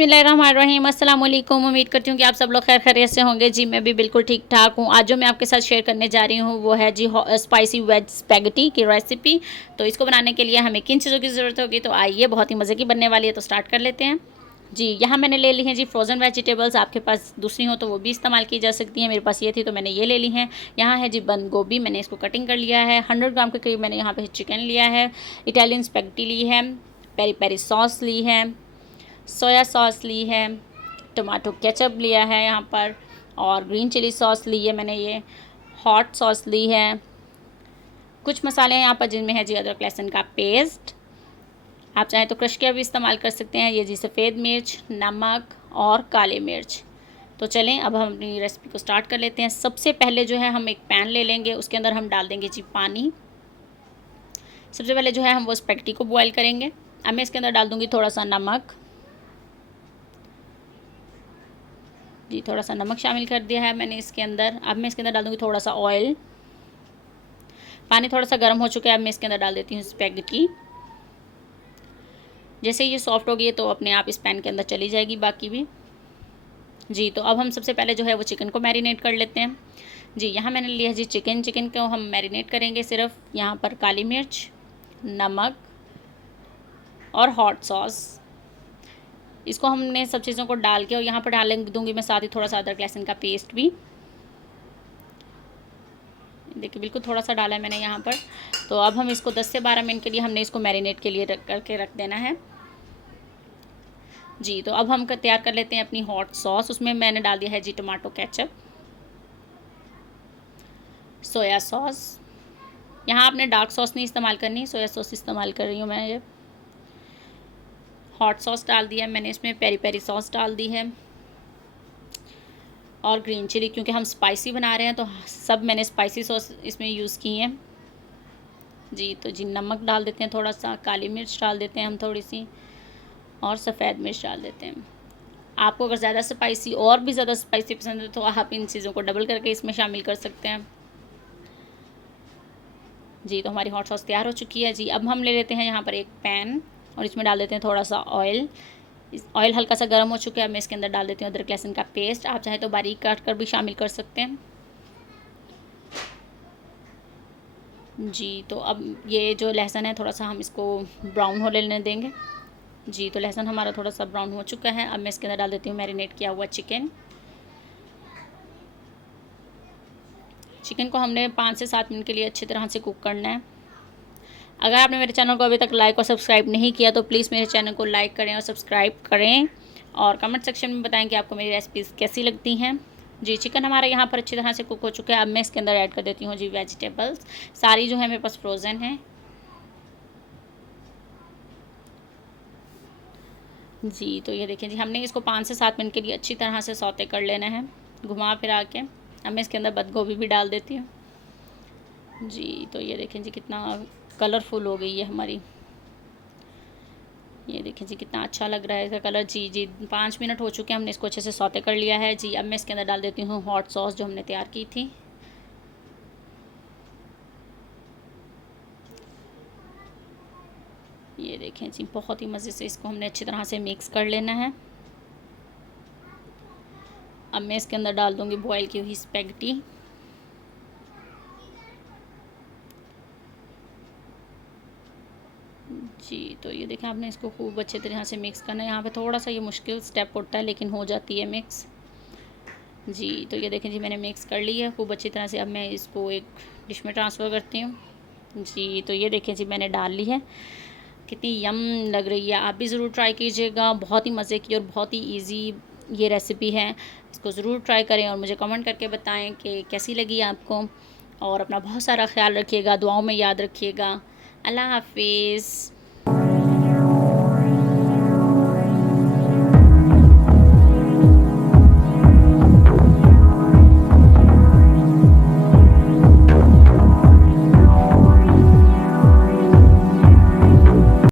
बिस्मिल्लाहिर्रहमानिर्रहीम, अस्सलाम वालेकुम। उम्मीद करती हूँ कि आप सब लोग खैर खैरियत से होंगे। जी मैं भी बिल्कुल ठीक ठाक हूँ। आज जो मैं आपके साथ शेयर करने जा रही हूँ वो है जी स्पाइसी वेज स्पैगेटी की रेसिपी। तो इसको बनाने के लिए हमें किन चीज़ों की ज़रूरत होगी, तो आइए, बहुत ही मज़े की बनने वाली है, तो स्टार्ट कर लेते हैं। जी यहाँ मैंने ले ली हैं जी फ्रोज़न वेजिटेबल्स। आपके पास दूसरी हो तो वो भी इस्तेमाल की जा सकती हैं। मेरे पास ये थी तो मैंने ये ले ली हैं। यहाँ है जी बंद गोभी, मैंने इसको कटिंग कर लिया है। 100 ग्राम के करीब मैंने यहाँ पे चिकन लिया है। इटालियन स्पैगेटी ली है। पेरी पेरी सॉस ली है। सोया सॉस ली है। टमाटो केचप लिया है यहाँ पर। और ग्रीन चिली सॉस ली है मैंने। ये हॉट सॉस ली है। कुछ मसाले हैं यहाँ पर जिनमें है जी अदरक लहसुन का पेस्ट। आप चाहें तो क्रश किया भी इस्तेमाल कर सकते हैं। ये जी सफ़ेद मिर्च, नमक और काली मिर्च। तो चलें अब हम अपनी रेसिपी को स्टार्ट कर लेते हैं। सबसे पहले जो है हम एक पैन ले लेंगे, उसके अंदर हम डाल देंगे जी पानी। सबसे पहले जो है हम वो स्पैगेटी को बॉयल करेंगे। अब मैं इसके अंदर डाल दूँगी थोड़ा सा नमक। जी थोड़ा सा नमक शामिल कर दिया है मैंने इसके अंदर। अब मैं इसके अंदर डाल दूँगी थोड़ा सा ऑयल। पानी थोड़ा सा गर्म हो चुका है। अब मैं इसके अंदर डाल देती हूँ स्पैगेटी। जैसे ये सॉफ्ट होगी तो अपने आप इस पैन के अंदर चली जाएगी बाकी भी। जी तो अब हम सबसे पहले जो है वो चिकन को मैरिनेट कर लेते हैं। जी यहाँ मैंने लिया है जी चिकन। चिकन को हम मैरिनेट करेंगे सिर्फ यहाँ पर काली मिर्च, नमक और हॉट सॉस। इसको हमने सब चीज़ों को डाल के, और यहाँ पर डाल दूँगी मैं साथ ही थोड़ा सा अदरक लहसुन का पेस्ट भी। देखिए बिल्कुल थोड़ा सा डाला है मैंने यहाँ पर। तो अब हम इसको 10 से 12 मिनट के लिए हमने इसको मैरिनेट के लिए रख देना है। जी तो अब हम तैयार कर लेते हैं अपनी हॉट सॉस। उसमें मैंने डाल दिया है जी टमाटो केचप, सोया सॉस। यहाँ आपने डार्क सॉस नहीं इस्तेमाल करनी, सोया सॉस इस्तेमाल कर रही हूँ मैं। ये हॉट सॉस डाल दिया है मैंने इसमें। पेरी पेरी सॉस डाल दी है। और ग्रीन चिली, क्योंकि हम स्पाइसी बना रहे हैं तो सब मैंने स्पाइसी सॉस इसमें यूज़ की हैं। जी तो जी नमक डाल देते हैं थोड़ा सा, काली मिर्च डाल देते हैं हम थोड़ी सी, और सफ़ेद मिर्च डाल देते हैं। आपको अगर ज़्यादा स्पाइसी और भी ज़्यादा स्पाइसी पसंद है तो आप इन चीज़ों को डबल करके इसमें शामिल कर सकते हैं। जी तो हमारी हॉट सॉस तैयार हो चुकी है। जी अब हम ले लेते हैं यहाँ पर एक पैन, और इसमें डाल देते हैं थोड़ा सा ऑयल। ऑयल हल्का सा गर्म हो चुका है। मैं इसके अंदर डाल देती हूँ अदरक लहसुन का पेस्ट। आप चाहे तो बारीक काट कर भी शामिल कर सकते हैं। जी तो अब ये जो लहसुन है थोड़ा सा हम इसको ब्राउन हो लेने देंगे। जी तो लहसुन हमारा थोड़ा सा ब्राउन हो चुका है। अब मैं इसके अंदर डाल देती हूँ मैरिनेट किया हुआ चिकन। चिकन को हमने 5 से 7 मिनट के लिए अच्छी तरह से कुक करना है। अगर आपने मेरे चैनल को अभी तक लाइक और सब्सक्राइब नहीं किया तो प्लीज़ मेरे चैनल को लाइक करें और सब्सक्राइब करें, और कमेंट सेक्शन में बताएं कि आपको मेरी रेसिपीज़ कैसी लगती हैं। जी चिकन हमारा यहाँ पर अच्छी तरह से कुक हो चुका है। अब मैं इसके अंदर ऐड कर देती हूँ जी वेजिटेबल्स। सारी जो है मेरे पास फ्रोज़न है। जी तो ये देखिए जी हमने इसको 5 से 7 मिनट के लिए अच्छी तरह से सौते कर लेना है, घुमा फिरा के। अब मैं इसके अंदर बंद गोभी भी डाल देती हूँ। जी तो ये देखें जी कितना कलरफुल हो गई है हमारी। ये देखें जी कितना अच्छा लग रहा है इसका कलर। जी जी 5 मिनट हो चुके हैं, हमने इसको अच्छे से सौते कर लिया है। जी अब मैं इसके अंदर डाल देती हूँ हॉट सॉस जो हमने तैयार की थी। ये देखें जी बहुत ही मज़े से इसको हमने अच्छी तरह से मिक्स कर लेना है। अब मैं इसके अंदर डाल दूँगी बॉयल की हुई स्पैगेटी। जी तो ये देखें आपने इसको खूब अच्छे तरह से मिक्स करना है। यहाँ पे थोड़ा सा ये मुश्किल स्टेप होता है लेकिन हो जाती है मिक्स। जी तो ये देखें जी मैंने मिक्स कर ली है खूब अच्छी तरह से। अब मैं इसको एक डिश में ट्रांसफ़र करती हूँ। जी तो ये देखें जी मैंने डाल ली है। कितनी यम लग रही है। आप भी ज़रूर ट्राई कीजिएगा। बहुत ही मज़े की और बहुत ही ईजी ये रेसिपी है। इसको ज़रूर ट्राई करें और मुझे कमेंट करके बताएं कि कैसी लगी आपको। और अपना बहुत सारा ख्याल रखिएगा, दुआओं में याद रखिएगा। अल्लाह हाफिज़।